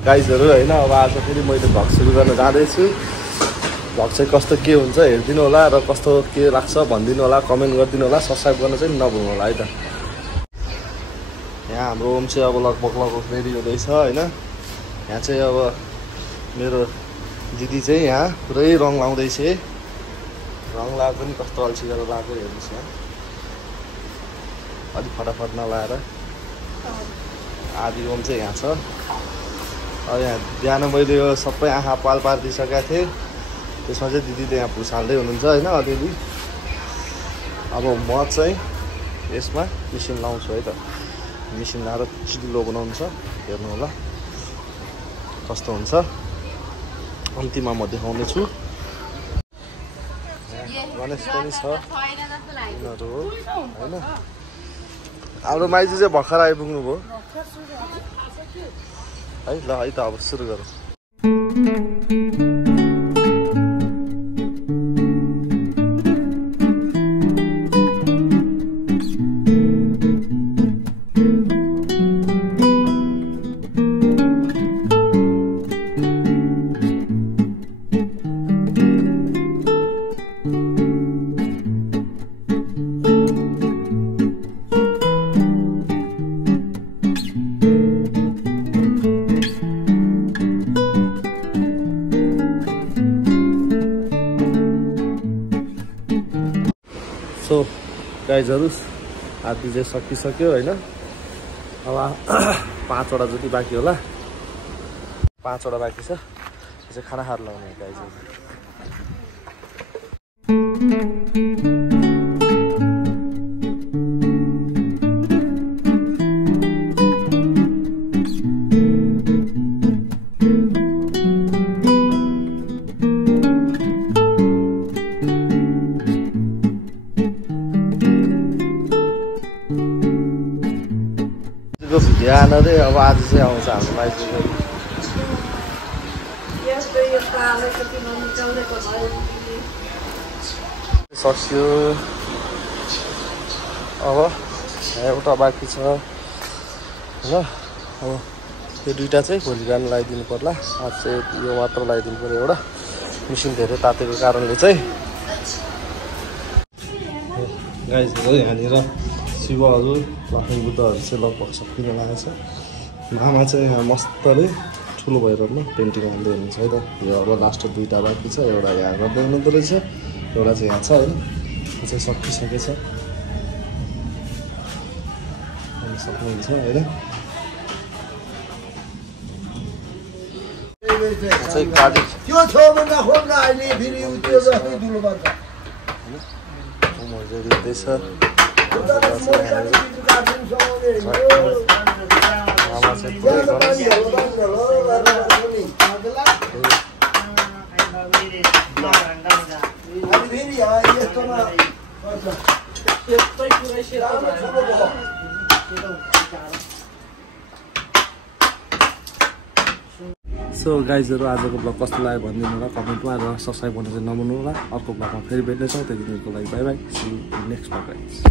गाइजहरु हैन अब आज फेरि मैले भ्लग सुरु गर्न जाँदैछु। भ्लग चाहिँ कस्तो के हुन्छ हेर्दिनु होला र कस्तो के लाग्छ भन्दिनु होला, कमेन्ट गरिदिनु होला, सब्स्क्राइब गर्न चाहिँ नभुल्नु होला है त। यहाँ हाम्रो होम चाहिँ अब लगभग रेडी हुँदैछ हैन। यहाँ चाहिँ अब मेरो दिदी चाहिँ यहाँ पुरै रङ लाउँदैछ। रङ लाएर पनि कस्तो अल्छी गरेर लाएको हेर्नुस् यहाँ। अलि फटाफट नलाएर आधी होम चाहिँ यहाँ छ। यहाँ बिहान मैले यो सबै आँखा पाल पारिदिइसकेको थिएँ। त्यसमा चाहिँ दिदीले यहाँ भुस हाल्दै हुनुहुन्छ होइन अलिअलि। अब म चाहिँ यसमा मिसिन लाउँछु है त। मिसिन लाएर चिल्लो बनाउनु छ, हेर्नु होला कस्तो हुन्छ। अन्तिममा म देखाउने छु। गणेश पनि छ यिनीहरू हो होइन। हाम्रो माइजू चाहिँ भर्खर आइपुग्नु भयो है। ल है त अब सुरु गरौँ। सो गाइजहरु आदि चाहिँ सकिसक्यो होइन। अब 5 वटा जति बाँकी होला। 5 वटा बाँकी छ। यो चाहिँ खाना खाएर लाउने गाइजहरु। ध्यान रे अब आज चाहिँ आउँछ हाम्रो माइजू सक्यो। अब एउटा बाँकी छ होइन। अब यो दुईटा चाहिँ भोलि बिहान लगाइदिनु पर्ला। आज चाहिँ यो मात्र लगाइदिनु पर्यो। एउटा मिसिन धेरै तातेको कारणले चाहिँ गाइजहरु यहाँनिर शिवहरू लक्ष्मी बुद्धहरू चाहिँ लगभग सकिन लागेको छ। मामा चाहिँ यहाँ मस्तले ठुलो भएर पेन्टिङ हाल्दै हुनुहुन्छ है त। यो अब लास्ट दुईटा बाँकी छ। एउटा यहाँ गर्दै हुनुहुँदो रहेछ, एउटा चाहिँ यहाँ छ होइन। यो चाहिँ सकिसकेछ सक्नुहुन्छ होइन। सो गाइजहरु आजको ब्लग कस्तो लाग्यो भनिदिनु होला कमेन्टमा र सब्स्क्राइब गर्न चाहिँ नभुल्नु होला। अर्को ब्लगमा फेरि भेट्नेछौँ। त्यतिखेरको लागि bye bye. See you next blog guys.